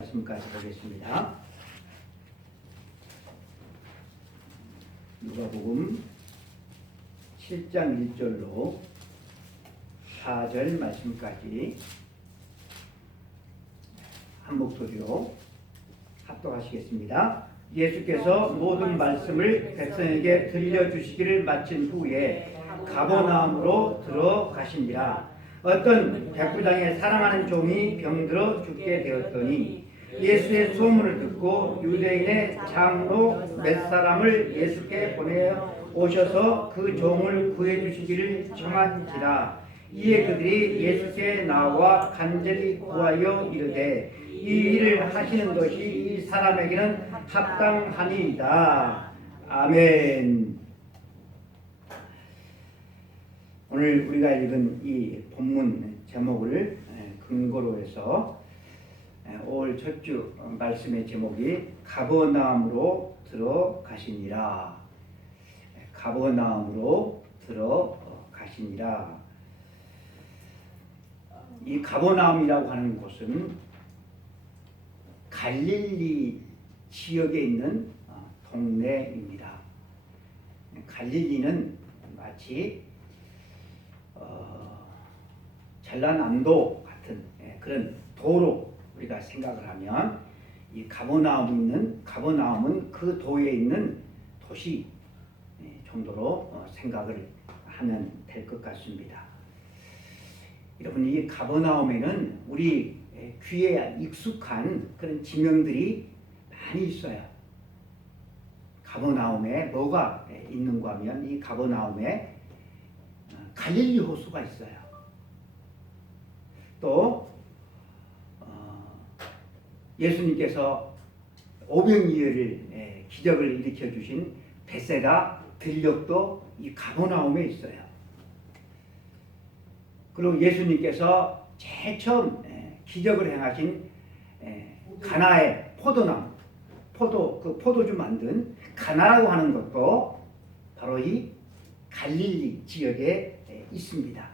말씀까지 보겠습니다. 누가복음 7장 1절로 4절 말씀까지 한 목소리로 합독하시겠습니다. 예수께서 모든 말씀을 백성에게 들려주시기를 마친 후에 가버나움으로 들어가시니라. 어떤 백부장의 사랑하는 종이 병들어 죽게 되었더니 예수의 소문을 듣고 유대인의 장로 몇 사람을 예수께 보내어 오셔서 그 종을 구해 주시기를 청한지라. 이에 그들이 예수께 나와 간절히 구하여 이르되 이 일을 하시는 것이 이 사람에게는 합당하니이다. 아멘. 오늘 우리가 읽은 이 본문 제목을 근거로 해서 5월 첫 주 말씀의 제목이 가버나움으로 들어가시니라. 가버나움으로 들어가시니라. 이 가버나움이라고 하는 곳은 갈릴리 지역에 있는 동네입니다. 갈릴리는 마치 전라남도 같은 그런 도로 우리가 생각을 하면 이 가버나움은 그 도에 있는 도시 정도로 생각을 하면 될 것 같습니다. 여러분, 이 가버나움에는 우리 귀에 익숙한 그런 지명들이 많이 있어요. 가버나움에 뭐가 있는가 하면 이 가버나움에 갈릴리 호수가 있어요. 또 예수님께서 오병이어를 기적을 일으켜 주신 베세다 들녘도 이 가버나움에 있어요. 그리고 예수님께서 제일 처음 기적을 행하신 가나의 포도나무, 포도주 만든 가나라고 하는 것도 바로 이 갈릴리 지역에 있습니다.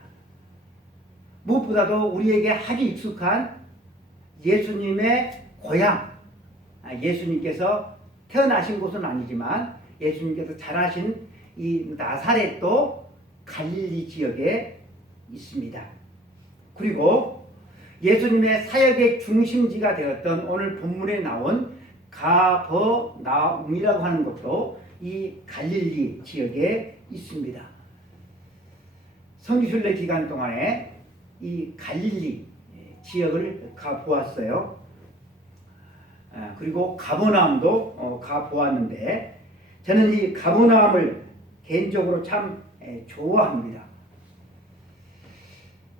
무엇보다도 우리에게 아주 익숙한 예수님의 고향, 예수님께서 태어나신 곳은 아니지만 예수님께서 자라신 이 나사렛도 갈릴리 지역에 있습니다. 그리고 예수님의 사역의 중심지가 되었던 오늘 본문에 나온 가버나움이라고 하는 것도 이 갈릴리 지역에 있습니다. 성지순례 기간 동안에 이 갈릴리 지역을 가보았어요. 그리고 가버나움도 가보았는데 저는 이 가버나움을 개인적으로 참 좋아합니다.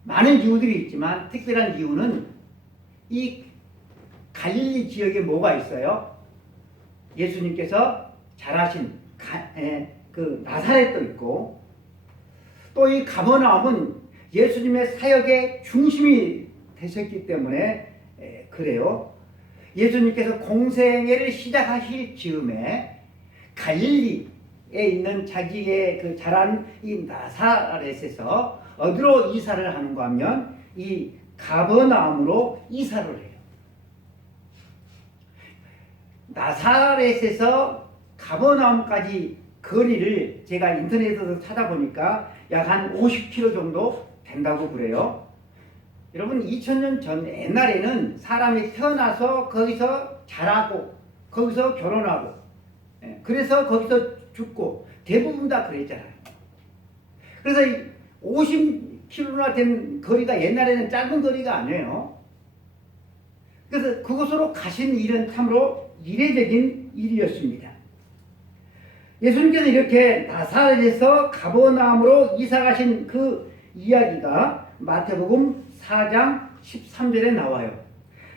많은 이유들이 있지만 특별한 이유는 이 갈릴리 지역에 뭐가 있어요? 예수님께서 자라신 그 나사렛도 있고, 또 이 가버나움은 예수님의 사역의 중심이 되셨기 때문에 그래요. 예수님께서 공생애를 시작하실 즈음에 갈릴리에 있는 자기의 그 자란 이 나사렛에서 어디로 이사를 하는가 하면 이 가버나움으로 이사를 해요. 나사렛에서 가버나움까지 거리를 제가 인터넷에서 찾아보니까 약 한 50km 정도 된다고 그래요. 여러분, 2000년 전 옛날에는 사람이 태어나서 거기서 자라고 거기서 결혼하고 그래서 거기서 죽고 대부분 다 그랬잖아요. 그래서 50km나 된 거리가 옛날에는 짧은 거리가 아니에요. 그래서 그곳으로 가신 일은 참으로 이례적인 일이었습니다. 예수님께서 이렇게 나사렛에서 가버나움으로 이사가신 그 이야기가 마태복음 4장 13절에 나와요.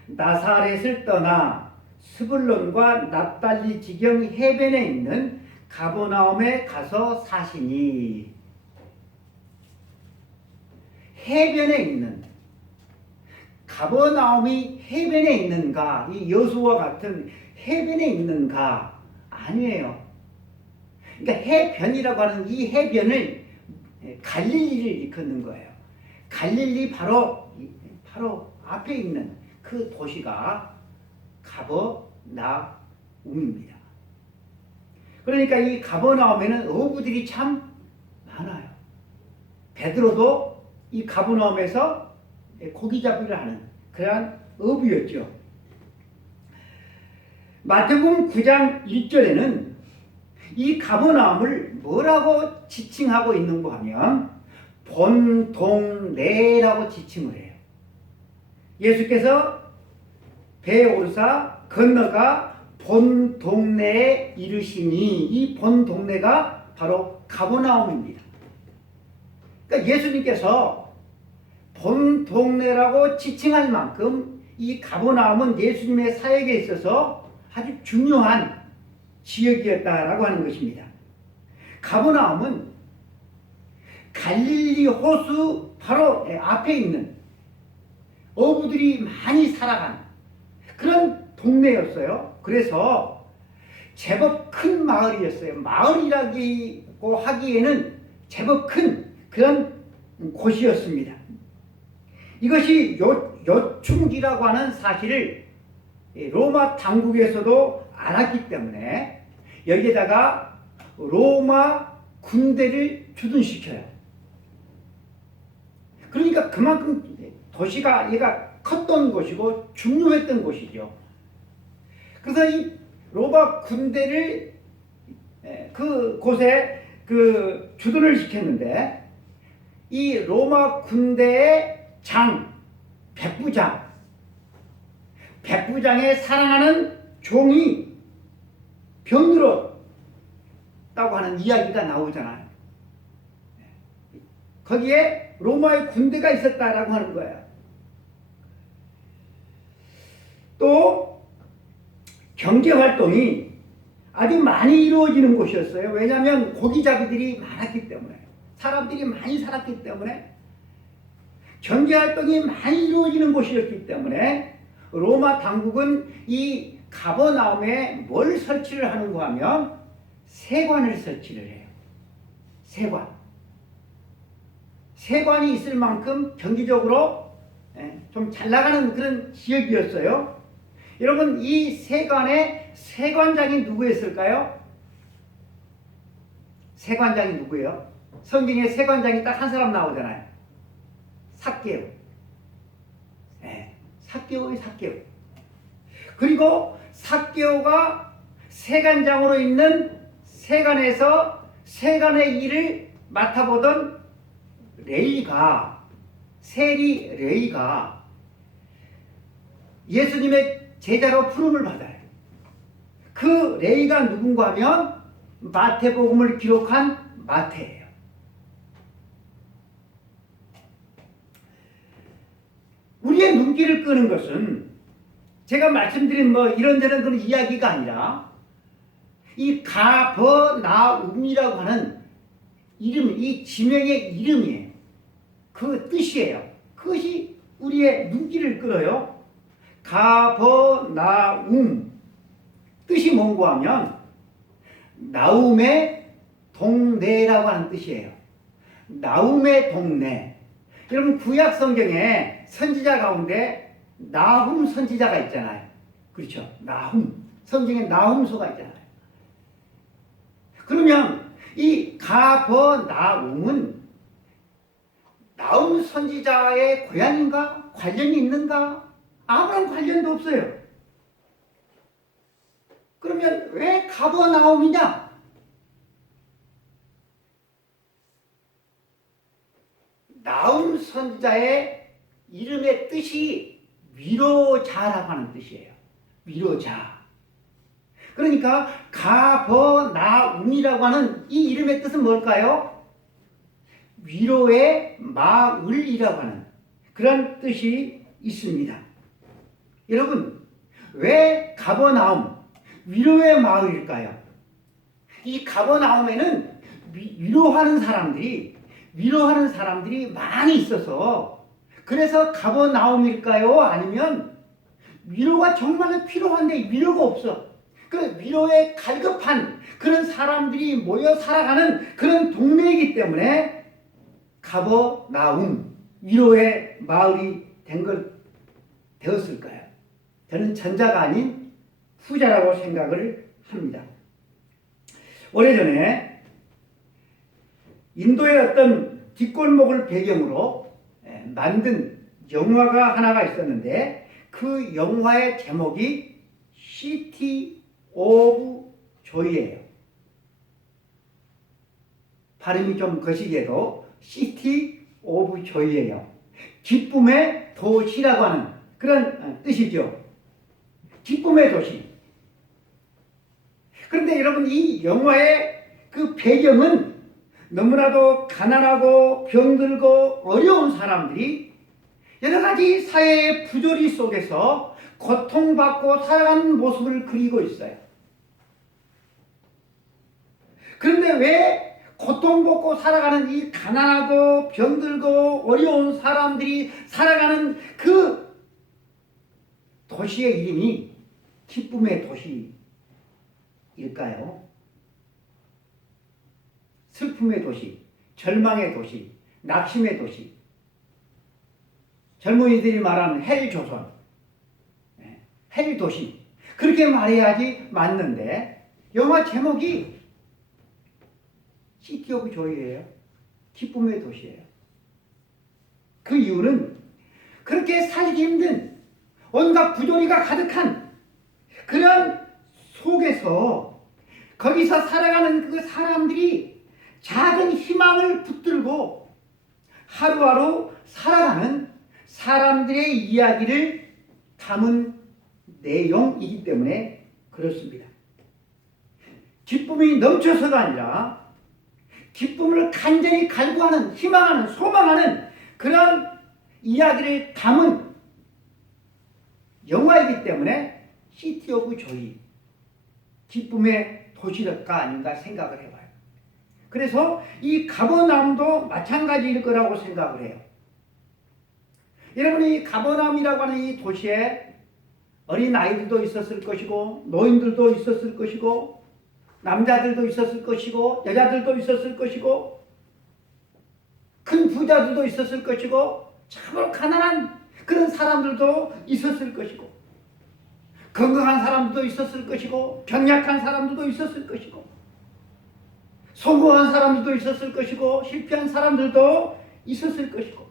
나사렛을 떠나 스불론과 납달리 지경 해변에 있는 가버나움에 가서 사시니. 해변에 있는, 가버나움이 해변에 있는가, 이 여수와 같은 해변에 있는가? 아니에요. 그러니까 해변이라고 하는 이 해변을 갈릴리를 일컫는 거예요. 갈릴리 바로 앞에 있는 그 도시가 가버나움입니다. 그러니까 이 가버나움에는 어부들이 참 많아요. 베드로도 이 가버나움에서 고기잡이를 하는 그러한 어부였죠. 마태복음 9장 1절에는 이 가버나움을 뭐라고 지칭하고 있는가 하면 본동네라고 지칭을 해요. 예수께서 배에 오르사 건너가 본 동네에 이르시니 이 본 동네가 바로 가버나움입니다. 그러니까 예수님께서 본 동네라고 지칭할 만큼 이 가버나움은 예수님의 사역에 있어서 아주 중요한 지역이었다라고 하는 것입니다. 가버나움은 갈릴리 호수 바로 앞에 있는 어부들이 많이 살아가는 그런 동네였어요. 그래서 제법 큰 마을이었어요. 마을이라고 하기에는 제법 큰 그런 곳이었습니다. 이것이 요충지라고 하는 사실을 로마 당국에서도 알았기 때문에 여기에다가 로마 군대를 주둔시켜요. 그러니까 그만큼 도시가 얘가 컸던 곳이고 중요했던 곳이죠. 그래서 이 로마 군대를 그 곳에 주둔을 시켰는데 이 로마 군대의 장, 백부장의 사랑하는 종이 병들었다고 하는 이야기가 나오잖아요. 거기에 로마의 군대가 있었다라고 하는 거예요. 또 경제활동이 아주 많이 이루어지는 곳이었어요. 왜냐하면 고기잡이들이 많았기 때문에, 사람들이 많이 살았기 때문에, 경제활동이 많이 이루어지는 곳이었기 때문에 로마 당국은 이 가버나움에 뭘 설치를 하는가 하면 세관을 설치를 해요. 세관이 있을 만큼 경제적으로 좀 잘 나가는 그런 지역이었어요. 여러분, 이 세관의 세관장이 누구였을까요? 세관장이 누구예요? 성경에 세관장이 딱 한 사람 나오잖아요. 삭개오. 삭개오의 삭개오. 그리고 삭개오가 세관장으로 있는 세관에서 세관의 일을 맡아보던 세리 레이가 예수님의 제자로 부름을 받아요. 그 레이가 누군가 하면 마태복음을 기록한 마태예요. 우리의 눈길을 끄는 것은 제가 말씀드린 이런저런 그런 이야기가 아니라 이 가버나움이라고 하는 이름, 이 지명의 이름이에요. 그 뜻이에요. 그것이 우리의 눈길을 끌어요. 가버나움. 뜻이 뭔가 하면 나움의 동네라고 하는 뜻이에요. 나움의 동네. 여러분, 구약 성경에 선지자 가운데 나훔 선지자가 있잖아요. 그렇죠? 나훔. 성경에 나훔서가 있잖아요. 그러면 이 가버나움은 나훔 선지자의 고향인가? 관련이 있는가? 아무런 관련도 없어요. 그러면 왜 가버나움이냐? 나훔 선지자의 이름의 뜻이 위로자라고 하는 뜻이에요. 위로자. 그러니까 가버나움이라고 하는 이 이름의 뜻은 뭘까요? 위로의 마을이라고 하는 그런 뜻이 있습니다. 여러분, 왜 가버나움, 위로의 마을일까요? 이 가버나움에는 위로하는 사람들이 많이 있어서 그래서 가버나움일까요? 아니면 위로가 정말로 필요한데 위로가 없어. 그 위로에 갈급한 그런 사람들이 모여 살아가는 그런 동네이기 때문에 가버나움, 위로의 마을이 되었을까요? 저는 전자가 아닌 후자라고 생각을 합니다. 오래전에 인도의 어떤 뒷골목을 배경으로 만든 영화가 하나가 있었는데 그 영화의 제목이 시티 오브 조이예요. 발음이 좀 거시기에도 시티 오브 조이예요. 기쁨의 도시라고 하는 그런 뜻이죠. 기쁨의 도시. 그런데 여러분 이 영화의 그 배경은 너무나도 가난하고 병들고 어려운 사람들이 여러 가지 사회의 부조리 속에서 고통받고 살아가는 모습을 그리고 있어요. 그런데 왜 고통받고 살아가는 이 가난하고 병들고 어려운 사람들이 살아가는 그 도시의 이름이 기쁨의 도시일까요? 슬픔의 도시, 절망의 도시, 낙심의 도시. 젊은이들이 말하는 헬조선, 헬도시. 그렇게 말해야지 맞는데 영화 제목이 시티 오브 조이예요. 기쁨의 도시예요. 그 이유는 그렇게 살기 힘든 온갖 부조리가 가득한 그런 속에서 거기서 살아가는 그 사람들이 작은 희망을 붙들고 하루하루 살아가는 사람들의 이야기를 담은 내용이기 때문에 그렇습니다. 기쁨이 넘쳐서가 아니라 기쁨을 간절히 갈구하는, 희망하는, 소망하는 그런 이야기를 담은 영화이기 때문에 시티 오브 조이, 기쁨의 도시가 아닌가 생각을 해봐요. 그래서 이 가버나움도 마찬가지일 거라고 생각을 해요. 여러분이 가버나움이라고 하는 이 도시에 어린 아이들도 있었을 것이고 노인들도 있었을 것이고 남자들도 있었을 것이고 여자들도 있었을 것이고 큰 부자들도 있었을 것이고 참으로 가난한 그런 사람들도 있었을 것이고 건강한 사람들도 있었을 것이고 병약한 사람들도 있었을 것이고 성공한 사람들도 있었을 것이고 실패한 사람들도 있었을 것이고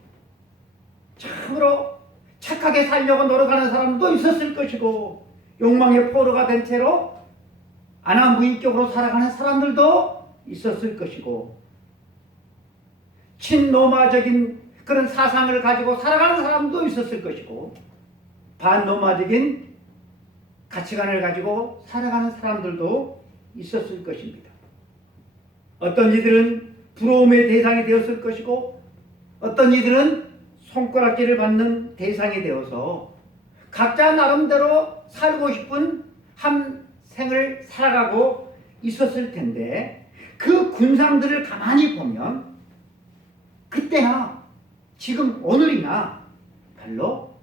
참으로 착하게 살려고 노력하는 사람도 있었을 것이고 욕망의 포로가 된 채로 안하무인격으로 살아가는 사람들도 있었을 것이고 친노마적인 그런 사상을 가지고 살아가는 사람도 있었을 것이고 반노마적인 가치관을 가지고 살아가는 사람들도 있었을 것입니다. 어떤 이들은 부러움의 대상이 되었을 것이고 어떤 이들은 손가락질을 받는 대상이 되어서 각자 나름대로 살고 싶은 한 생을 살아가고 있었을 텐데 그 군상들을 가만히 보면 그때나 지금 오늘이나 별로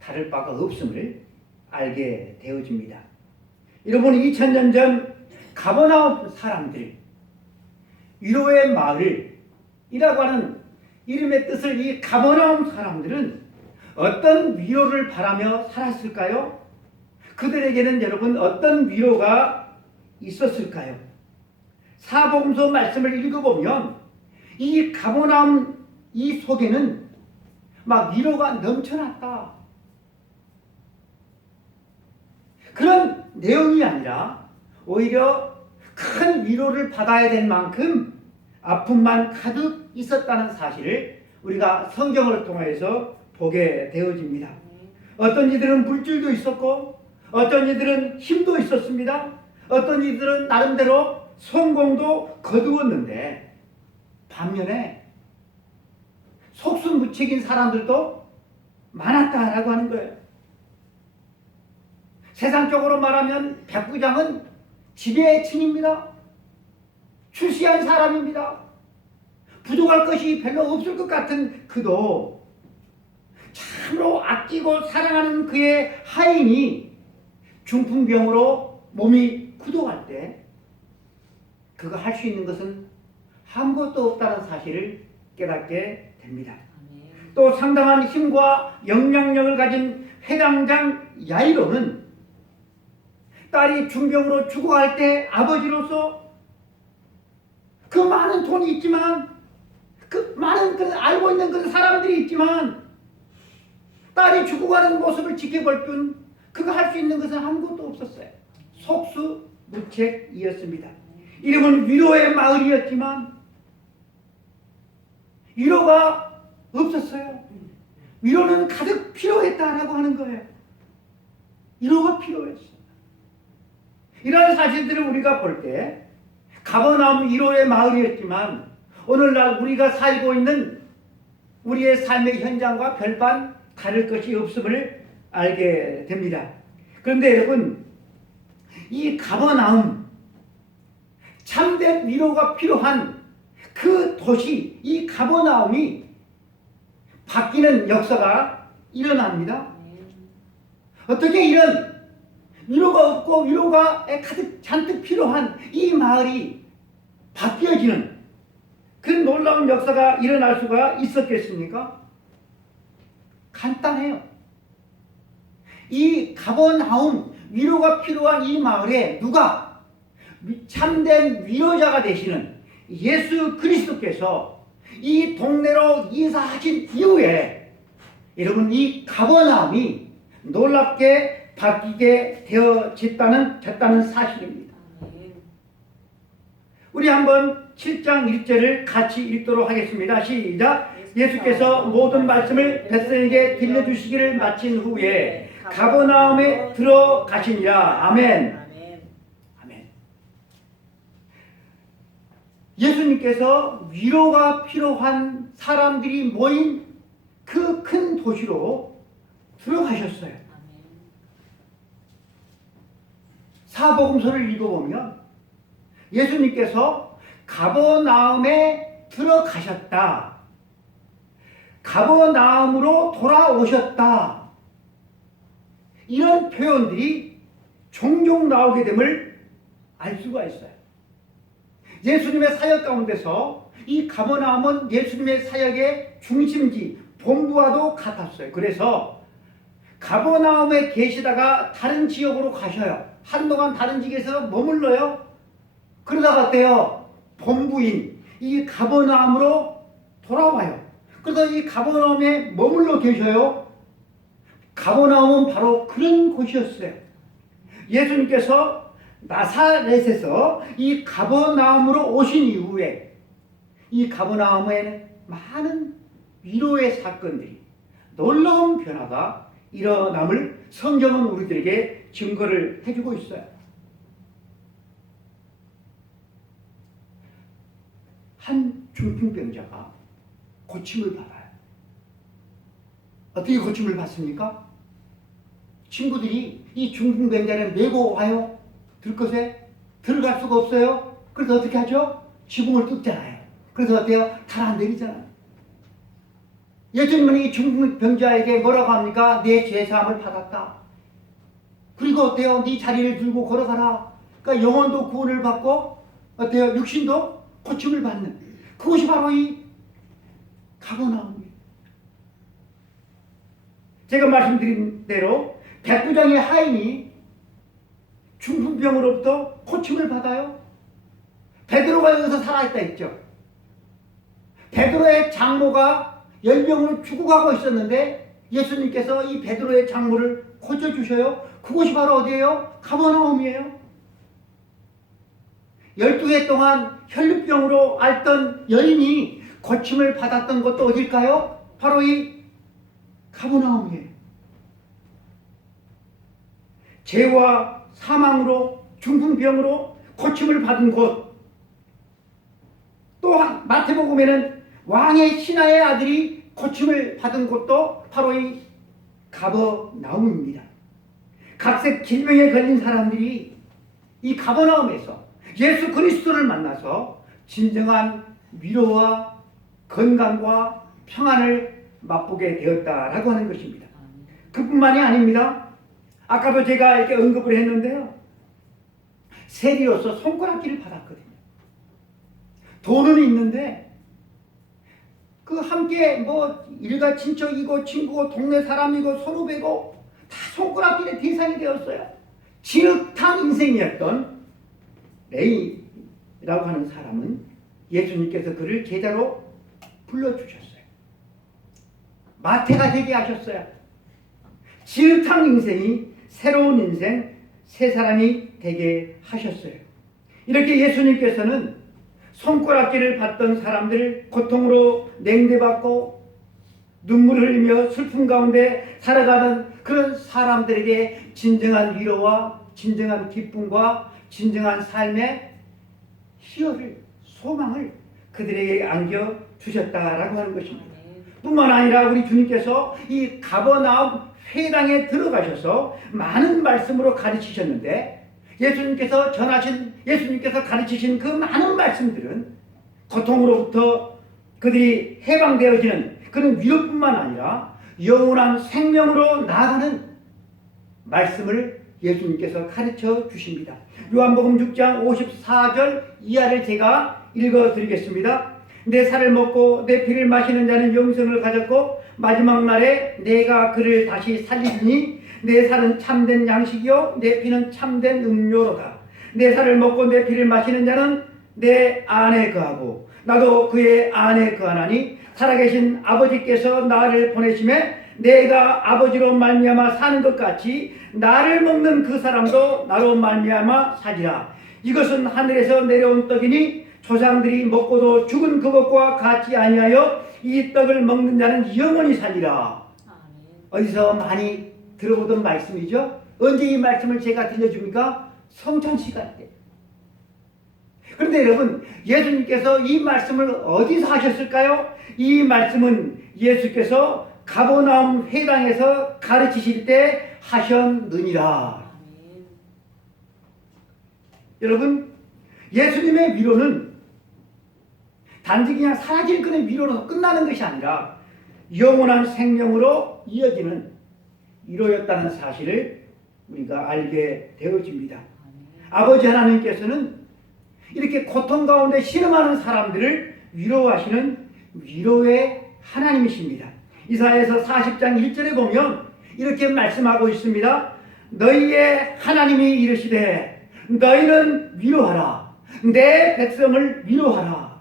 다를 바가 없음을 알게 되어집니다. 여러분 2000년 전 가버나움 사람들 위로의 마을이라고 하는 이름의 뜻을 이 가버나움 사람들은 어떤 위로를 바라며 살았을까요? 그들에게는 여러분 어떤 위로가 있었을까요? 사복음서 말씀을 읽어보면 이 가버나움 이 속에는 막 위로가 넘쳐났다. 그런 내용이 아니라 오히려 큰 위로를 받아야 될 만큼 아픔만 가득 있었다는 사실을 우리가 성경을 통해서 보게 되어집니다. 어떤 이들은 물질도 있었고 어떤 이들은 힘도 있었습니다. 어떤 이들은 나름대로 성공도 거두었는데 반면에 속수무책인 사람들도 많았다라고 하는 거예요. 세상적으로 말하면 백부장은 지배층입니다. 출세한 사람입니다. 부족할 것이 별로 없을 것 같은 그도 참으로 아끼고 사랑하는 그의 하인이 중풍병으로 몸이 굳어갈 때 그가 할 수 있는 것은 아무것도 없다는 사실을 깨닫게 됩니다. 또 상당한 힘과 영향력을 가진 회당장 야이로는 딸이 중병으로 죽어갈 때 아버지로서 그 많은 돈이 있지만, 그 많은 알고 있는 그 사람들이 있지만, 딸이 죽어가는 모습을 지켜볼 뿐 그가 할 수 있는 것은 아무것도 없었어요. 속수무책이었습니다. 이름은 위로의 마을이었지만 위로가 없었어요. 위로는 가득 필요했다라고 하는 거예요. 위로가 필요했어. 이러한 사실들을 우리가 볼 때 가버나움 위로의 마을이었지만 오늘날 우리가 살고 있는 우리의 삶의 현장과 별반 다를 것이 없음을 알게 됩니다. 그런데 여러분, 이 가버나움, 참된 위로가 필요한 그 도시, 이 가버나움이 바뀌는 역사가 일어납니다. 어떻게 이런 위로가 없고 위로가 가득 잔뜩 필요한 이 마을이 바뀌어지는 그런 놀라운 역사가 일어날 수가 있었겠습니까? 간단해요. 이 가버나움, 위로가 필요한 이 마을에 누가 참된 위로자가 되시는 예수 그리스도께서 이 동네로 이사하신 이후에 여러분, 이 가버나움이 놀랍게 바뀌게 되어졌다는 사실입니다. 우리 한번 7장 1절을 같이 읽도록 하겠습니다. 시작. 예수께서 모든 말씀을 백성에게 들려주시기를 마친 후에 가버나움에 들어가시니라. 아멘. 아멘. 예수님께서 위로가 필요한 사람들이 모인 그 큰 도시로 들어가셨어요. 사복음서를 읽어보면 예수님께서 가버나움에 들어가셨다, 가버나움으로 돌아오셨다, 이런 표현들이 종종 나오게 됨을 알 수가 있어요. 예수님의 사역 가운데서 이 가버나움은 예수님의 사역의 중심지, 본부와도 같았어요. 그래서 가버나움에 계시다가 다른 지역으로 가셔요. 한동안 다른 지역에서 머물러요. 그러다가 어때요? 본부인 이 가버나움으로 돌아와요. 그래서 이 가버나움에 머물러 계셔요. 가버나움은 바로 그런 곳이었어요. 예수님께서 나사렛에서 이 가버나움으로 오신 이후에 이 가버나움에는 많은 위로의 사건들이, 놀라운 변화가 일어남을 성경은 우리들에게 증거를 해주고 있어요. 한 중풍병자가 고침을 받아요. 어떻게 고침을 받습니까? 친구들이 이 중풍병자를 메고 와요. 들것에 들어갈 수가 없어요. 그래서 어떻게 하죠? 지붕을 뜯잖아요. 그래서 어때요? 달 안 내리잖아요. 예수님은 이 중풍병자에게 뭐라고 합니까? 내 죄사함을 받았다. 그리고 어때요? 네 자리를 들고 걸어가라. 그러니까 영혼도 구원을 받고 어때요? 육신도 고침을 받는 그것이 바로 이 가버나움이에요. 제가 말씀드린 대로 백부장의 하인이 중풍병으로부터 고침을 받아요. 베드로가 여기서 살아있다 했죠. 베드로의 장모가 열병으로 죽어가고 있었는데 예수님께서 이 베드로의 장모를 고쳐주셔요. 그곳이 바로 어디예요? 가버나움이에요. 12해 동안 혈루병으로 앓던 여인이 고침을 받았던 곳도 어딜까요? 바로 이 가버나움이에요. 죄와 사망으로 중풍병으로 고침을 받은 곳, 또한 마태복음에는 왕의 신하의 아들이 고침을 받은 곳도 바로 이 가버나움입니다. 각색 질병에 걸린 사람들이 이 가버나움에서 예수 그리스도를 만나서 진정한 위로와 건강과 평안을 맛보게 되었다라고 하는 것입니다. 그뿐만이 아닙니다. 아까도 제가 이렇게 언급을 했는데요. 세리로서 손가락질을 받았거든요. 돈은 있는데 그 함께 뭐 일가 친척이고 친구고 동네 사람이고 선후배고 다 손가락질의 대상이 되었어요. 진흙탕 인생이었던 레이라고 하는 사람은 예수님께서 그를 제자로 불러주셨어요. 마태가 되게 하셨어요. 진흙탕 인생이 새로운 인생, 새 사람이 되게 하셨어요. 이렇게 예수님께서는 손가락질을 받던 사람들, 고통으로 냉대받고 눈물 흘리며 슬픔 가운데 살아가는 그런 사람들에게 진정한 위로와 진정한 기쁨과 진정한 삶의 희열을, 소망을 그들에게 안겨주셨다라고 하는 것입니다. 뿐만 아니라 우리 주님께서 이 가버나움 회당에 들어가셔서 많은 말씀으로 가르치셨는데, 예수님께서 가르치신 그 많은 말씀들은 고통으로부터 그들이 해방되어지는 그런 위로뿐만 아니라 영원한 생명으로 나아가는 말씀을 예수님께서 가르쳐 주십니다. 요한복음 6장 54절 이하를 제가 읽어드리겠습니다. 내 살을 먹고 내 피를 마시는 자는 영생을 가졌고 마지막 날에 내가 그를 다시 살리리니 내 살은 참된 양식이요 내 피는 참된 음료로다. 내 살을 먹고 내 피를 마시는 자는 내 안에 거하고 나도 그의 안에 거하나니 살아계신 아버지께서 나를 보내심에 내가 아버지로 말미암아 사는 것 같이 나를 먹는 그 사람도 나로 말미암아 살리라. 이것은 하늘에서 내려온 떡이니 조상들이 먹고도 죽은 그것과 같이 아니하여 이 떡을 먹는 자는 영원히 살리라. 어디서 많이 들어보던 말씀이죠. 언제 이 말씀을 제가 들려줍니까? 성찬 시간 때. 그런데 여러분, 예수님께서 이 말씀을 어디서 하셨을까요? 이 말씀은 예수께서 가버나움 회당에서 가르치실 때 하셨느니라. 여러분, 예수님의 위로는 단지 그냥 사라질 그런 위로로 끝나는 것이 아니라 영원한 생명으로 이어지는 위로였다는 사실을 우리가 알게 되어집니다. 아버지 하나님께서는 이렇게 고통 가운데 신음하는 사람들을 위로하시는 위로의 하나님이십니다. 이사야서 40장 1절에 보면 이렇게 말씀하고 있습니다. 너희의 하나님이 이르시되 너희는 위로하라. 내 백성을 위로하라.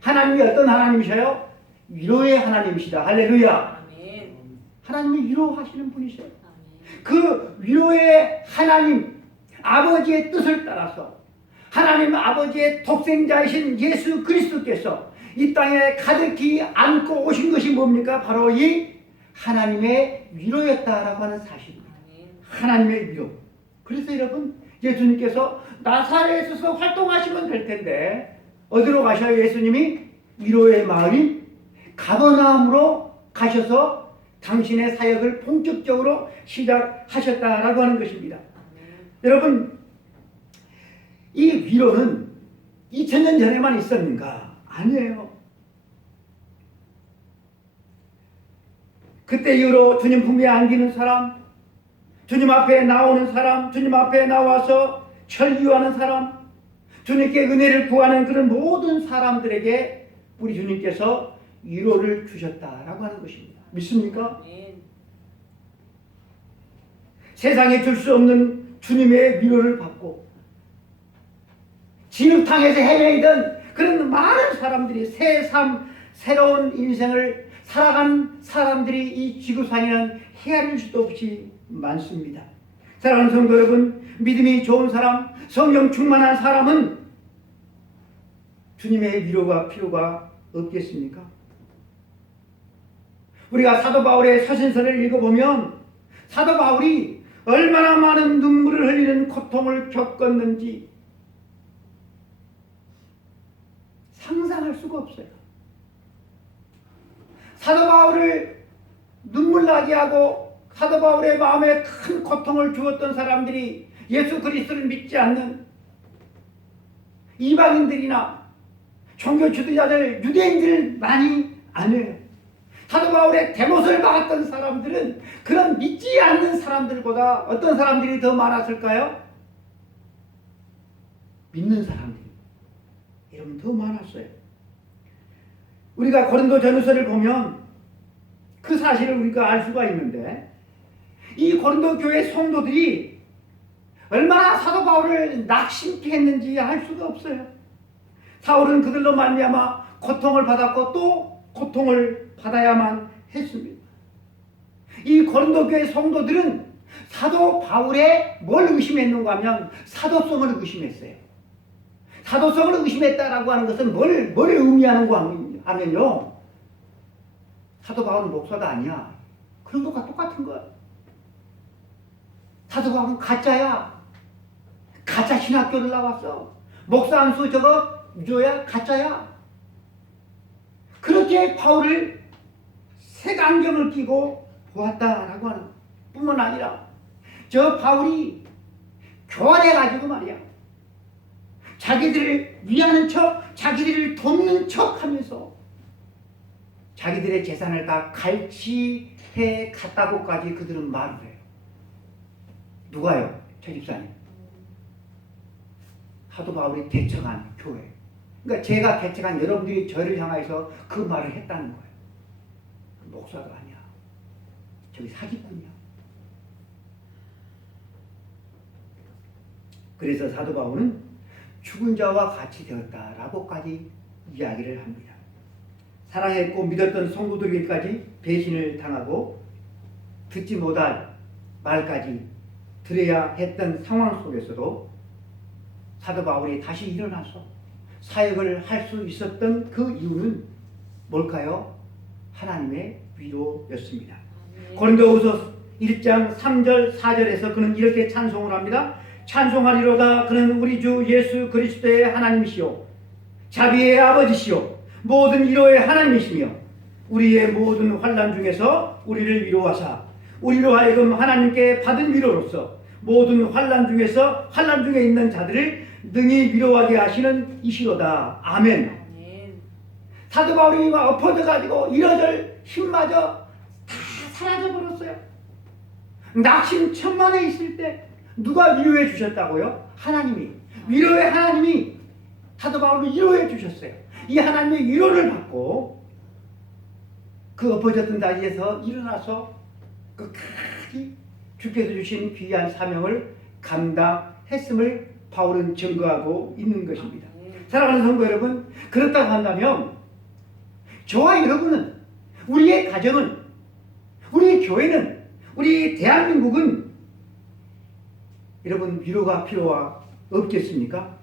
하나님이 어떤 하나님이셔요? 위로의 하나님이시다. 할렐루야. 아멘. 하나님이 위로하시는 분이셔요. 아멘. 그 위로의 하나님 아버지의 뜻을 따라서 하나님 아버지의 독생자이신 예수 그리스도께서 이 땅에 가득히 안고 오신 것이 뭡니까? 바로 이 하나님의 위로였다라고 하는 사실입니다. 하나님의 위로. 그래서 여러분, 예수님께서 나사렛에서 활동하시면 될 텐데 어디로 가셔요? 예수님이 위로의 마을인 가버나움으로 가셔서 당신의 사역을 본격적으로 시작하셨다라고 하는 것입니다. 여러분, 이 위로는 2000년 전에만 있었는가? 아니에요. 그때 이후로 주님 품에 안기는 사람, 주님 앞에 나오는 사람, 주님 앞에 나와서 절규하는 사람, 주님께 은혜를 구하는 그런 모든 사람들에게 우리 주님께서 위로를 주셨다라고 하는 것입니다. 믿습니까? 세상에 줄 수 없는 주님의 위로를 받고 진흙탕에서 헤매이던 그런 많은 사람들이 새로운 인생을 살아간 사람들이 이 지구상에는 헤아릴 수도 없이 많습니다. 사랑하는 성도 여러분, 믿음이 좋은 사람, 성령 충만한 사람은 주님의 위로가 필요가 없겠습니까? 우리가 사도 바울의 서신서를 읽어보면 사도 바울이 얼마나 많은 눈물을 흘리는 고통을 겪었는지 상상할 수가 없어요. 사도 바울을 눈물 나게 하고 사도 바울의 마음에 큰 고통을 주었던 사람들이 예수 그리스도를 믿지 않는 이방인들이나 종교 지도자들, 유대인들만이 아니에요. 사도 바울의 대못을 박았던 사람들은 그런 믿지 않는 사람들보다 어떤 사람들이 더 많았을까요? 믿는 사람들이 여러분 더 많았어요. 우리가 고린도 전후서를 보면 그 사실을 우리가 알 수가 있는데 이 고린도 교회 성도들이 얼마나 사도 바울을 낙심케 했는지 알 수가 없어요. 사울은 그들로 말미암아 고통을 받았고 또 고통을 받아야만 했습니다. 이 고린도 교회 성도들은 사도 바울의 뭘 의심했는가 하면 사도성을 의심했어요. 사도성을 의심했다라고 하는 것은 뭘 의미하는가 하면요, 사도 바울은 목사가 아니야. 그런 것과 똑같은 거야. 사도 바울은 가짜야. 가짜 신학교를 나왔어. 목사 안수 저거 유조야, 가짜야. 그렇게 바울을 색안경을 끼고 보았다라고 하는 뿐만 아니라 저 바울이 교활해가지고 말이야, 자기들을 위하는 척, 자기들을 돕는 척 하면서 자기들의 재산을 다 갈취해 갔다고까지 그들은 말을 해요. 누가요? 저 집사님. 사도 바울이 개척한 교회. 그러니까 제가 개척한 여러분들이 저를 향해서 그 말을 했다는 거예요. 목사가 아니야. 저기 사기꾼이야. 그래서 사도 바울은 죽은 자와 같이 되었다라고까지 이야기를 합니다. 사랑했고 믿었던 성도들에게까지 배신을 당하고 듣지 못할 말까지 들어야 했던 상황 속에서도 사도 바울이 다시 일어나서 사역을 할 수 있었던 그 이유는 뭘까요? 하나님의 위로였습니다. 고린도후서 1장 3절 4절에서 그는 이렇게 찬송을 합니다. 찬송하리로다. 그는 우리 주 예수 그리스도의 하나님이시요 자비의 아버지시요 모든 위로의 하나님이시며 우리의 모든 환난 중에서 우리를 위로하사 우리로 하여금 하나님께 받은 위로로서 모든 환난 중에서 환난 중에 있는 자들을 능히 위로하게 하시는 이시로다. 아멘. 사도 바울이 엎어져가지고 이러절 힘마저 다 사라져버렸어요. 낙심천만에 있을 때 누가 위로해 주셨다고요? 하나님이. 위로의 하나님이 사도 바울을 위로해 주셨어요. 이 하나님의 위로를 받고 그 엎어졌던 자리에서 일어나서 끝까지 주께서 주신 귀한 사명을 감당했음을 바울은 증거하고 있는 것입니다. 사랑하는 성도 여러분, 그렇다고 한다면 저와 여러분은, 우리의 가정은, 우리 교회는, 우리 대한민국은 여러분 위로가 필요가 없겠습니까?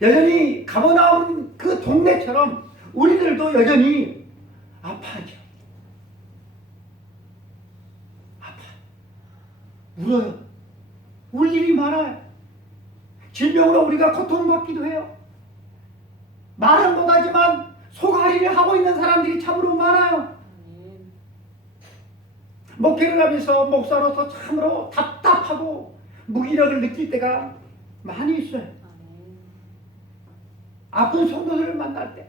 여전히 가버나움 그 동네처럼 우리들도 여전히 아파하죠. 아파. 울어요. 울 일이 많아요. 질병으로 우리가 고통받기도 해요. 말은 못하지만 속앓이를 하고 있는 사람들이 참으로 많아요. 목회를 하면서 목사로서 참으로 답답하고 무기력을 느낄 때가 많이 있어요. 아픈 성도들을 만날 때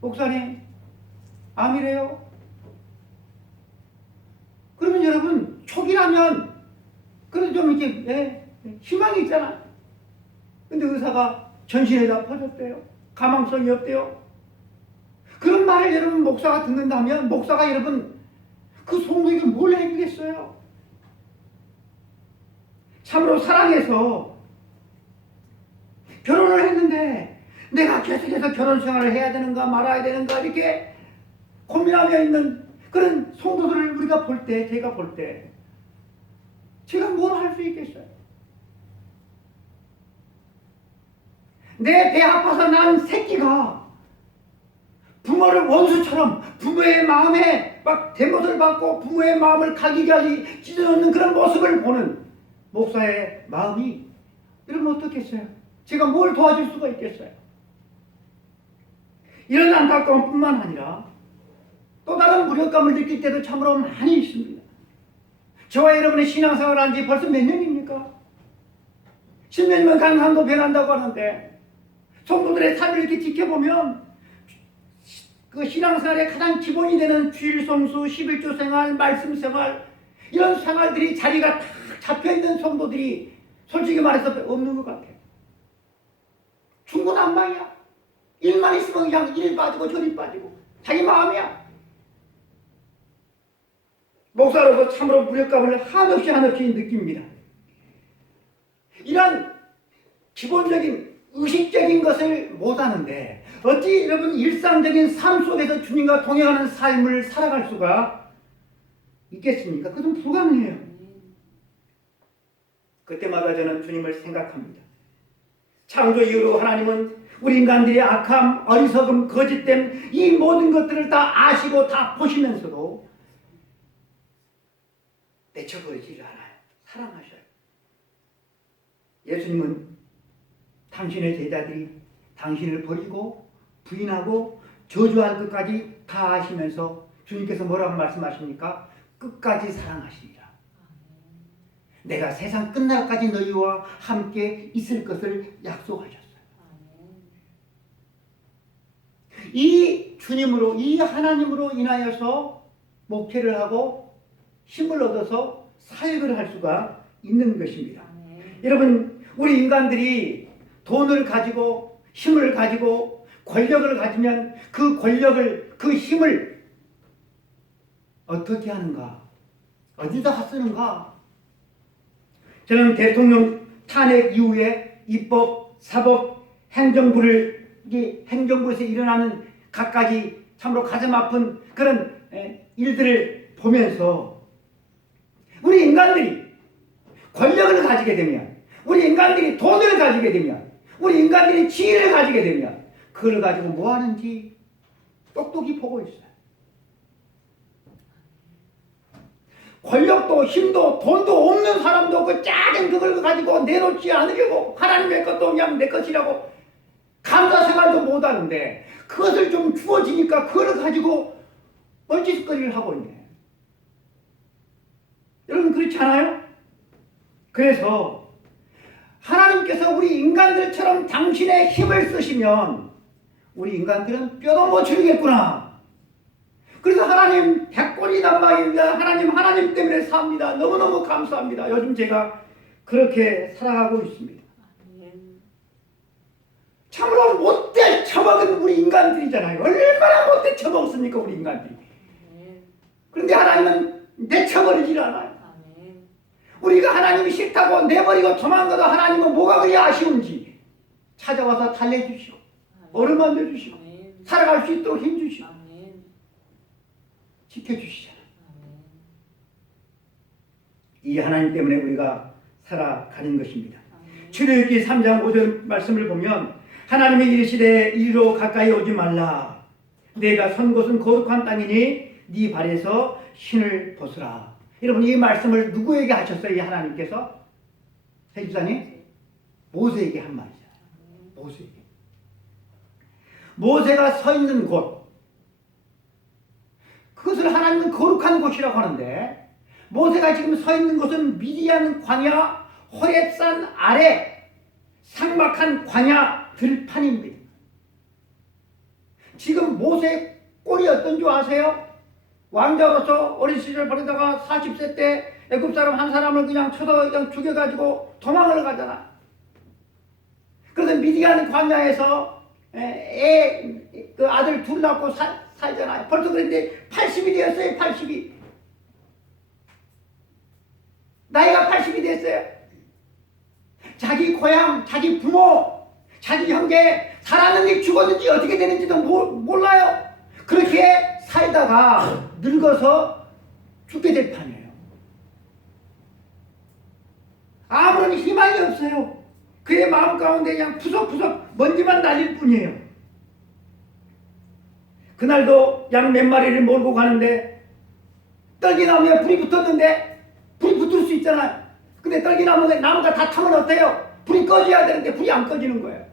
목사님 암이래요. 그러면 여러분 초기라면 그래도 좀 이렇게 희망이 있잖아. 근데 의사가 전신에다 퍼졌대요. 가망성이 없대요. 그런 말을 여러분 목사가 듣는다면 목사가 여러분 그 성도에게 뭘 해주겠어요? 참으로 사랑해서 결혼을 했는데 내가 계속해서 결혼 생활을 해야 되는가 말아야 되는가 이렇게 고민하며 있는 그런 성도들을 우리가 볼 때, 제가 볼 때 제가 뭘 할 수 있겠어요? 내 배 아파서 낳은 새끼가 부모를 원수처럼 부모의 마음에 막 대못을 받고 부모의 마음을 갈기갈기 찢어놓는 그런 모습을 보는 목사의 마음이 이러면 어떻겠어요? 제가 뭘 도와줄 수가 있겠어요? 이런 안타까움 뿐만 아니라 또 다른 무력감을 느낄 때도 참으로 많이 있습니다. 저와 여러분의 신앙생활을 한 지 벌써 몇 년입니까? 10년이면 강산도 변한다고 하는데 성도들의 삶을 이렇게 지켜보면 그 신앙생활의 가장 기본이 되는 주일 성수, 11조 생활, 말씀 생활 이런 생활들이 자리가 딱 잡혀있는 성도들이 솔직히 말해서 없는 것 같아요. 중구난방이야. 일만 있으면 그냥 일 빠지고 저리 빠지고 자기 마음이야. 목사로서 참으로 무력감을 한없이 느낍니다. 이런 기본적인 의식적인 것을 못하는데 어찌 여러분 일상적인 삶 속에서 주님과 동행하는 삶을 살아갈 수가 있겠습니까? 그것은 불가능해요. 그때마다 저는 주님을 생각합니다. 창조 이후로 하나님은 우리 인간들의 악함, 어리석음, 거짓됨 이 모든 것들을 다 아시고 다 보시면서도 내쳐버리지를 않아요. 사랑하셔요. 예수님은 당신의 제자들이 당신을 버리고 부인하고 저주할 것까지 다 아시면서 주님께서 뭐라고 말씀하십니까? 끝까지 사랑하시리라. 내가 세상 끝날까지 너희와 함께 있을 것을 약속하셨어요. 이 주님으로, 이 하나님으로 인하여서 목회를 하고 힘을 얻어서 사역을 할 수가 있는 것입니다. 여러분, 우리 인간들이 돈을 가지고 힘을 가지고 권력을 가지면 그 권력을, 그 힘을 어떻게 하는가? 어디다 쓰는가? 저는 대통령 탄핵 이후에 입법, 사법, 행정부에서 일어나는 갖가지 참으로 가슴 아픈 그런 일들을 보면서 우리 인간들이 권력을 가지게 되면, 우리 인간들이 돈을 가지게 되면, 우리 인간들이 지혜를 가지게 되면 그걸 가지고 뭐 하는지 똑똑히 보고 있어요. 권력도 힘도 돈도 없는 사람도 그 작은 그걸 가지고 내놓지 않으려고 하나님의 것도 그냥 내 것이라고 감사 생활도 못하는데 그것을 좀 주어지니까 그걸 가지고 뻘짓거리를 하고 있네. 여러분 그렇지 않아요? 그래서 하나님께서 우리 인간들처럼 당신의 힘을 쓰시면 우리 인간들은 뼈도 못 추리겠구나. 그래서 하나님 백골이 난방입니다. 하나님 때문에 삽니다. 너무너무 감사합니다. 요즘 제가 그렇게 살아가고 있습니다. 참으로 못돼 처먹은 우리 인간들이잖아요. 얼마나 못돼 처먹습니까 우리 인간들이. 그런데 하나님은 내쳐버리질 않아요. 우리가 하나님이 싫다고 내버리고 도망가도 하나님은 뭐가 그리 아쉬운지 찾아와서 달래주시고 얼음 만들어주시고 살아갈 수 있도록 힘주시고 지켜주시잖아요. 이 하나님 때문에 우리가 살아가는 것입니다. 출애굽기 3장 5절 말씀을 보면 하나님이 이르시되 이리로 가까이 오지 말라. 내가 선 곳은 거룩한 땅이니 네 발에서 신을 벗으라. 여러분 이 말씀을 누구에게 하셨어요? 이 하나님께서? 해주사님? 모세에게 한 말이잖아요. 모세에게. 모세가 서 있는 곳, 그것을 하나님은 거룩한 곳이라고 하는데 모세가 지금 서 있는 곳은 미디안 광야 호렙산 아래 삭막한 광야 들판입니다. 지금 모세의 꼴이 어떤 줄 아세요? 왕자로서 어린 시절 버리다가 40세 때 애굽 사람 한 사람을 그냥 쳐서 그냥 죽여가지고 도망을 가잖아. 그래서 미디안 광야에서 그 아들 둘 낳고 살잖아요. 벌써 그런데 80이 되었어요. 80이. 나이가 80이 됐어요. 자기 고향, 자기 부모, 자기 형제 살았는지 죽었는지 어떻게 되는지도 몰라요. 그렇게 살다가 늙어서 죽게 될 판이에요. 아무런 희망이 없어요. 그의 마음 가운데 그냥 푸석푸석 먼지만 날릴 뿐이에요. 그날도 양 몇 마리를 몰고 가는데 떨기나무에 불이 붙었는데 불이 붙을 수 있잖아요. 근데 떨기나무에 나무가 다 타면 어때요? 불이 꺼져야 되는데 불이 안 꺼지는 거예요.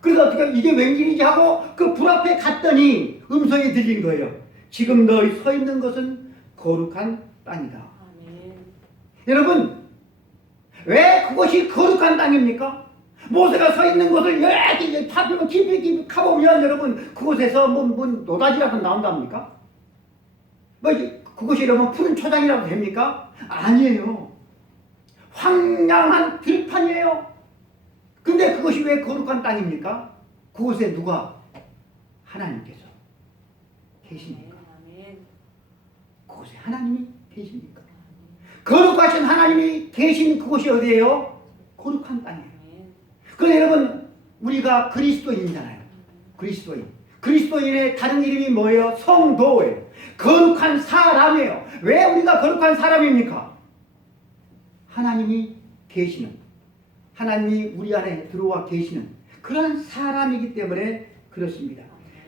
그래서 어떻게 이게 웬일이지 하고 그 불 앞에 갔더니 음성이 들린 거예요. 지금 너희 서 있는 것은 거룩한 땅이다. 아멘. 여러분 왜 그것이 거룩한 땅입니까? 모세가 서 있는 곳을 여기 파피면 깊이 가보면 여러분 그곳에서 뭐 노다지라도 나온답니까? 뭐 그것이 여러분 푸른 초장이라도 됩니까? 아니에요. 황량한 들판이에요. 근데 그것이 왜 거룩한 땅입니까? 그곳에 누가? 하나님께서 계십니까? 그곳에 하나님이 계십니까? 거룩하신 하나님이 계신 그곳이 어디예요? 거룩한 땅이에요. 그런데 여러분, 우리가 그리스도인이잖아요. 그리스도인의 다른 이름이 뭐예요? 성도예요. 거룩한 사람이에요. 왜 우리가 거룩한 사람입니까? 하나님이 계시는, 하나님이 우리 안에 들어와 계시는 그런 사람이기 때문에 그렇습니다.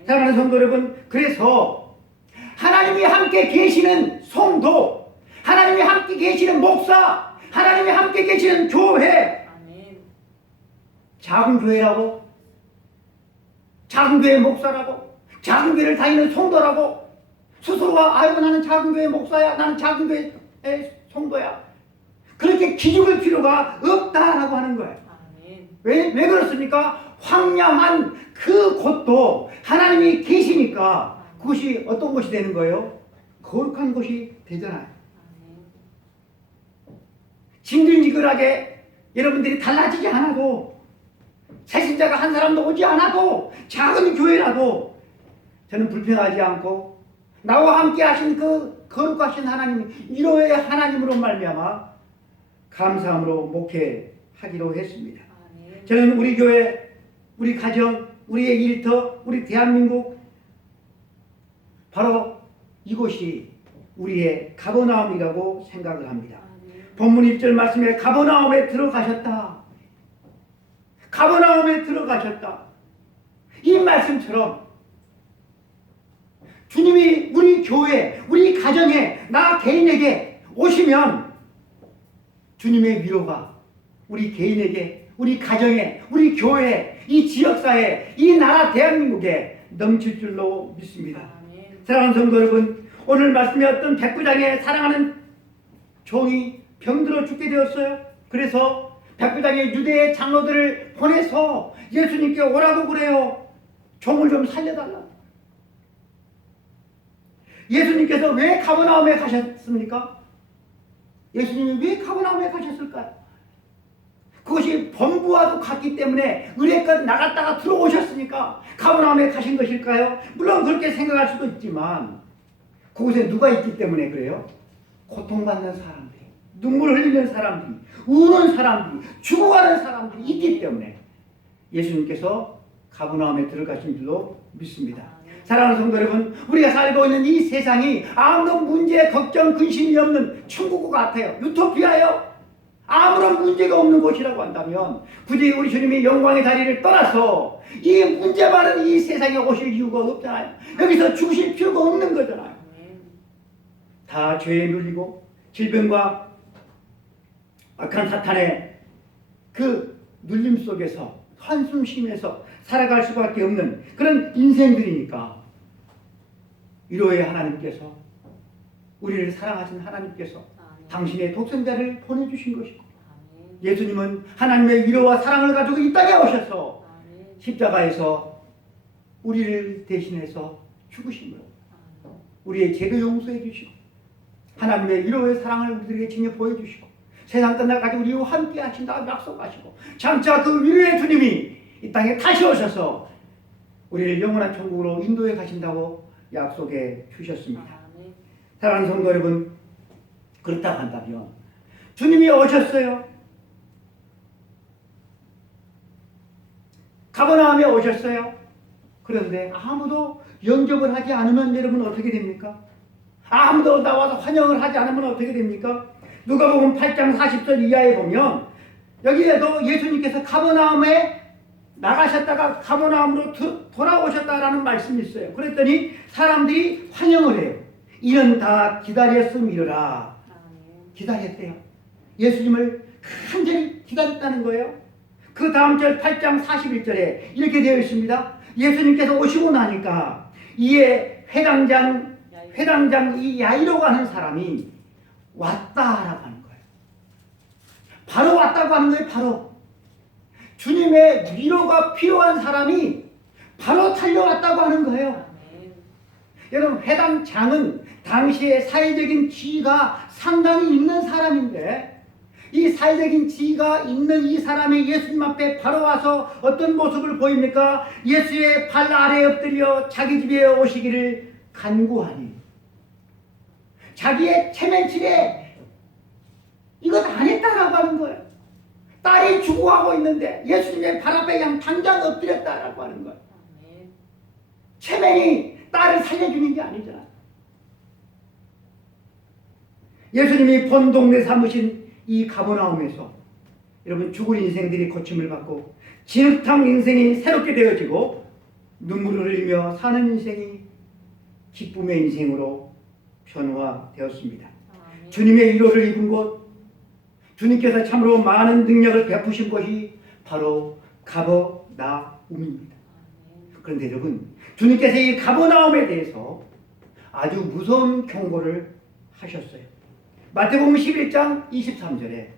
사랑하는 성도 여러분, 그래서 하나님이 함께 계시는 성도, 하나님이 함께 계시는 목사, 하나님이 함께 계시는 교회, 작은 교회라고, 작은 교회 목사라고, 작은 교회를 다니는 성도라고, 스스로가 아이고 나는 작은 교회 목사야, 나는 작은 교회 성도야, 그렇게 기죽을 필요가 없다라고 하는 거예요. 왜 그렇습니까? 황량한 그 곳도 하나님이 계시니까 그것이 어떤 곳이 되는 거예요? 거룩한 곳이 되잖아요. 징글징글하게 여러분들이 달라지지 않아도, 새신자가 한 사람도 오지 않아도, 작은 교회라도 저는 불편하지 않고 나와 함께 하신 그 거룩하신 하나님, 위로의 하나님으로 말미암아 감사함으로 목회하기로 했습니다. 저는 우리 교회, 우리 가정, 우리의 일터, 우리 대한민국, 바로 이곳이 우리의 가버나움이라고 생각을 합니다. 본문 1절 말씀에 가버나움에 들어가셨다, 가버나움에 들어가셨다, 이 말씀처럼 주님이 우리 교회, 우리 가정에, 나 개인에게 오시면 주님의 위로가 우리 개인에게, 우리 가정에, 우리 교회에, 이 지역사회에, 이 나라 대한민국에 넘칠 줄로 믿습니다. 사랑하는 성도 여러분, 오늘 말씀에 어떤 백부장의 사랑하는 종이 병들어 죽게 되었어요. 그래서 백부장의 유대의 장로들을 보내서 예수님께 오라고 그래요. 종을 좀 살려달라. 예수님께서 왜 가버나움에 가셨습니까? 예수님이 왜 가버나움에 가셨을까요? 그것이 본부와도 같기 때문에 의뢰까지 나갔다가 들어오셨으니까 가버나움에 가신 것일까요? 물론 그렇게 생각할 수도 있지만 그곳에 누가 있기 때문에 그래요? 고통받는 사람들이, 눈물 흘리는 사람들이, 우는 사람들이, 죽어가는 사람들이 있기 때문에 예수님께서 가버나움에 들어가신 줄로 믿습니다. 사랑하는 성도 여러분, 우리가 살고 있는 이 세상이 아무런 문제, 걱정, 근심이 없는 천국 같아요. 유토피아요. 아무런 문제가 없는 곳이라고 한다면 굳이 우리 주님이 영광의 자리를 떠나서 이 문제 많은 이 세상에 오실 이유가 없잖아요. 여기서 죽으실 필요가 없는 거잖아요. 다 죄에 눌리고 질병과 악한 사탄의 그 눌림 속에서 한숨 쉬면서 살아갈 수밖에 없는 그런 인생들이니까 위로의 하나님께서, 우리를 사랑하신 하나님께서 당신의 독생자를 보내주신 것이고, 예수님은 하나님의 위로와 사랑을 가지고 이 땅에 오셔서 십자가에서 우리를 대신해서 죽으신 거예요. 우리의 죄도 용서해 주시고 하나님의 위로의 사랑을 우리에게 증여 보여주시고 세상 끝날까지 우리와 함께 하신다고 약속하시고 장차 그 위로의 주님이 이 땅에 다시 오셔서 우리를 영원한 천국으로 인도해 가신다고 약속해 주셨습니다. 사랑하는 성도 여러분, 그렇다고 한다면 주님이 오셨어요. 가버나움에 오셨어요. 그런데 아무도 영접을 하지 않으면 여러분 어떻게 됩니까? 아무도 나와서 환영을 하지 않으면 어떻게 됩니까? 누가복음 8장 40절 이하에 보면 여기에도 예수님께서 가버나움에 나가셨다가 가버나움으로 돌아오셨다라는 말씀이 있어요. 그랬더니 사람들이 환영을 해요. 이는 다 기다렸음이로라. 기다렸대요. 예수님을 간절히 기다렸다는 거예요. 그 다음 절 8장 41절에 이렇게 되어 있습니다. 예수님께서 오시고 나니까 이에 회당장 이 야이로가 하는 사람이 왔다라고 하는 거예요. 바로 왔다고 하는 거예요. 바로 주님의 위로가 필요한 사람이 바로 달려왔다고 하는 거예요. 여러분, 회당장은 당시에 사회적인 지위가 상당히 있는 사람인데 이 사회적인 지위가 있는 이 사람이 예수님 앞에 바로 와서 어떤 모습을 보입니까? 예수의 발 아래에 엎드려 자기 집에 오시기를 간구하니 자기의 체면실에 이것 안 했다라고 하는 거예요. 딸이 죽어가고 있는데 예수님의 발 앞에 그냥 당장 엎드렸다라고 하는 거예요. 체면이 딸을 살려주는 게 아니잖아. 예수님이 본 동네 삼으신 이 가버나움에서 여러분 죽을 인생들이 고침을 받고 진흙탕 인생이 새롭게 되어지고 눈물을 흘리며 사는 인생이 기쁨의 인생으로 변화되었습니다. 주님의 위로를 입은 곳, 주님께서 참으로 많은 능력을 베푸신 곳이 바로 가버나움입니다. 그런데 여러분, 주님께서 이 가버나움에 대해서 아주 무서운 경고를 하셨어요. 마태복음 11장 23절에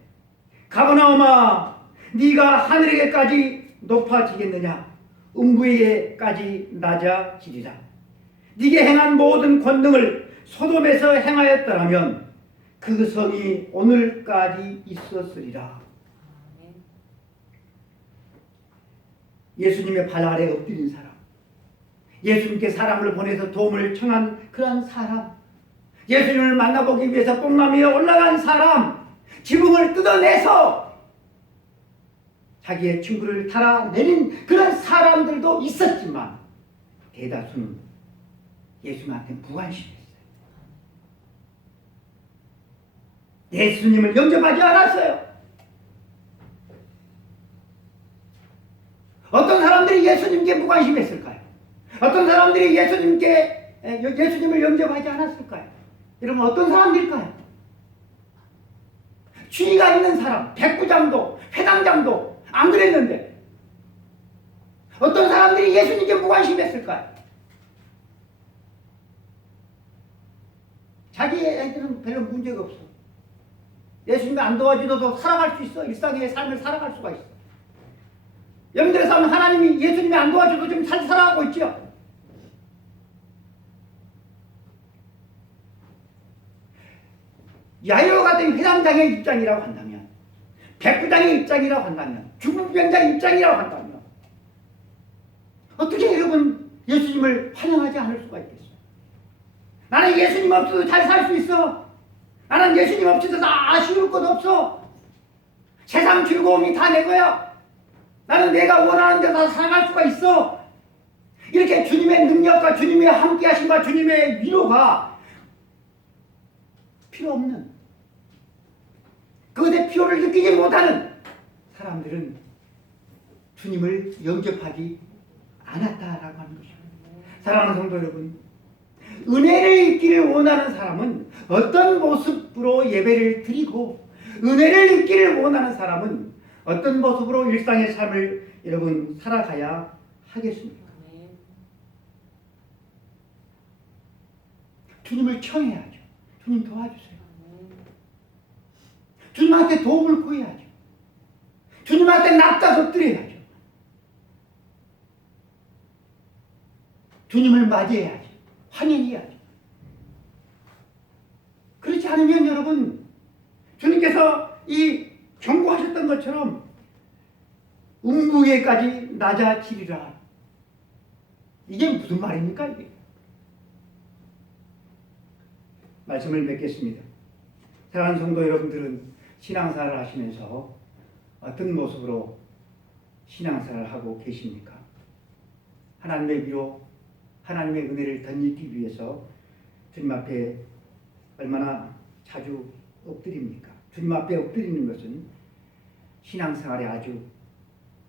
가버나움아 네가 하늘에게까지 높아지겠느냐 음부에게까지 낮아지리라. 네게 행한 모든 권능을 소돔에서 행하였더라면 그 성이 오늘까지 있었으리라. 예수님의 발 아래 엎드린 사람, 예수님께 사람을 보내서 도움을 청한 그런 사람, 예수님을 만나보기 위해서 뽕나무에 올라간 사람, 지붕을 뜯어내서 자기의 친구를 달아내린 그런 사람들도 있었지만 대다수는 예수님한테 무관심했어요. 예수님을 영접하지 않았어요. 어떤 사람들이 예수님께 무관심했을까요? 어떤 사람들이 예수님을 영접하지 않았을까요? 여러분 어떤 사람들일까요? 주의가 있는 사람, 백부장도 회당장도 안 그랬는데 어떤 사람들이 예수님께 무관심했을까요? 자기 애들은 별로 문제가 없어. 예수님이 안 도와주셔도 살아갈 수 있어. 일상의 삶을 살아갈 수가 있어. 여러분들의 삶은 하나님이 예수님이 안 도와줘도 좀 잘 살아가고 있죠. 야이로 같은 회당장의 입장이라고 한다면, 백부장의 입장이라고 한다면, 중부병장의 입장이라고 한다면 어떻게 여러분 예수님을 환영하지 않을 수가 있겠어요? 나는 예수님 없어도 잘 살 수 있어. 나는 예수님 없이도 다 아쉬울 것 없어. 세상 즐거움이 다 내 거야. 나는 내가 원하는 대로 다 살아갈 수가 있어. 이렇게 주님의 능력과 주님의 함께하심과 주님의 위로가 필요 없는, 그것의 필요를 느끼지 못하는 사람들은 주님을 영접하지 않았다라고 하는 것입니다. 사랑하는 성도 여러분, 은혜를 입기를 원하는 사람은 어떤 모습으로 예배를 드리고, 은혜를 입기를 원하는 사람은 어떤 모습으로 일상의 삶을 여러분 살아가야 하겠습니까? 주님을 청해야죠. 주님 도와주세요. 주님한테 도움을 구해야죠. 주님한테 납작 엎드려야죠. 주님을 맞이해야죠. 환영해야죠. 그렇지 않으면 여러분, 주님께서 이 경고하셨던 것처럼 음부에까지 낮아지리라. 이게 무슨 말입니까? 이게? 말씀을 맺겠습니다. 사랑하는 성도 여러분들은 신앙생활을 하시면서 어떤 모습으로 신앙생활을 하고 계십니까? 하나님의 위로, 하나님의 은혜를 덧입기 위해서 주님 앞에 얼마나 자주 엎드립니까? 주님 앞에 엎드리는 것은 신앙생활의 아주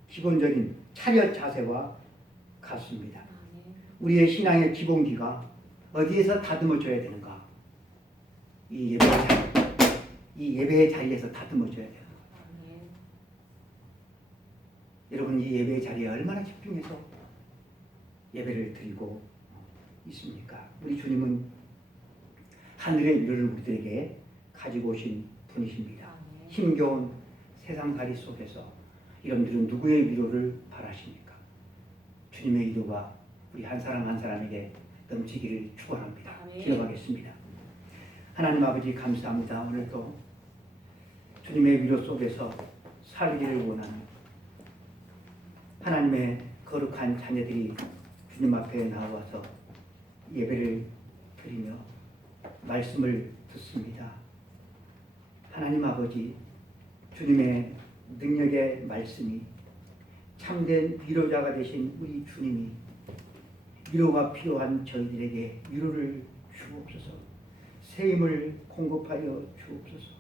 기본적인 차렷 자세와 같습니다. 우리의 신앙의 기본기가 어디에서 다듬어져야 되는가? 이 예배의 자리에서 다듬어져야 되는가? 여러분, 이 예배의 자리에 얼마나 집중해서 예배를 드리고 있습니까? 우리 주님은 하늘의 위로를 우리들에게 가지고 오신 분이십니다. 힘겨운 세상살이 속에서 여러분들은 누구의 위로를 바라십니까? 주님의 위로가 우리 한 사람 한 사람에게 넘치기를 축원합니다. 기도하겠습니다. 하나님 아버지 감사합니다. 오늘도 주님의 위로 속에서 살기를 원하는 하나님의 거룩한 자녀들이 주님 앞에 나와서 예배를 드리며 말씀을 듣습니다. 하나님 아버지, 주님의 능력의 말씀이 참된 위로자가 되신 우리 주님이 위로가 필요한 저희들에게 위로를 주옵소서. 새 힘을 공급하여 주옵소서.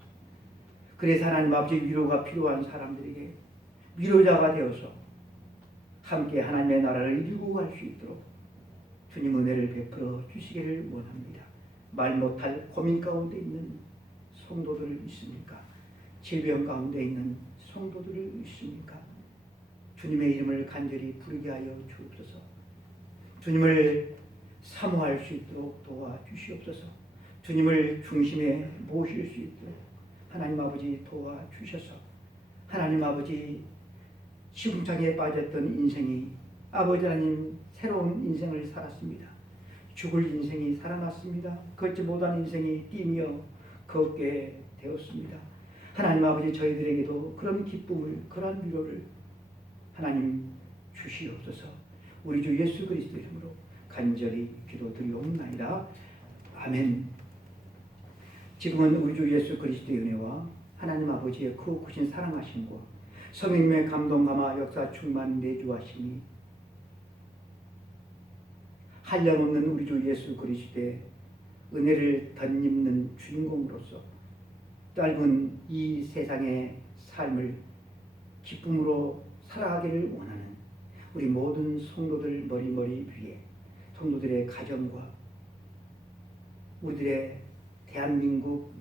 그래서 하나님 아버지, 위로가 필요한 사람들에게 위로자가 되어서 함께 하나님의 나라를 이루고 갈 수 있도록 주님 은혜를 베풀어 주시기를 원합니다. 말 못할 고민 가운데 있는 성도들 있습니까? 질병 가운데 있는 성도들이 있습니까? 주님의 이름을 간절히 부르게 하여 주옵소서. 주님을 사모할 수 있도록 도와주시옵소서. 주님을 중심에 모실 수 있도록 하나님 아버지 도와주셔서 하나님 아버지, 시궁창에 빠졌던 인생이 아버지 하나님 새로운 인생을 살았습니다. 죽을 인생이 살아났습니다. 걷지 못한 인생이 뛰며 걷게 되었습니다. 하나님 아버지, 저희들에게도 그런 기쁨을, 그런 위로를 하나님 주시옵소서. 우리 주 예수 그리스도 이름으로 간절히 기도드리옵나이다. 아멘. 지금은 우리 주 예수 그리스도의 은혜와 하나님 아버지의 크신 사랑하심과 성령님의 감동 감화 역사 충만 내주하심이 한량없는 우리 주 예수 그리스도의 은혜를 덧입는 주인공으로서 짧은 이 세상의 삶을 기쁨으로 살아가기를 원하는 우리 모든 성도들 머리머리 위에, 성도들의 가정과 우리들의 대한민국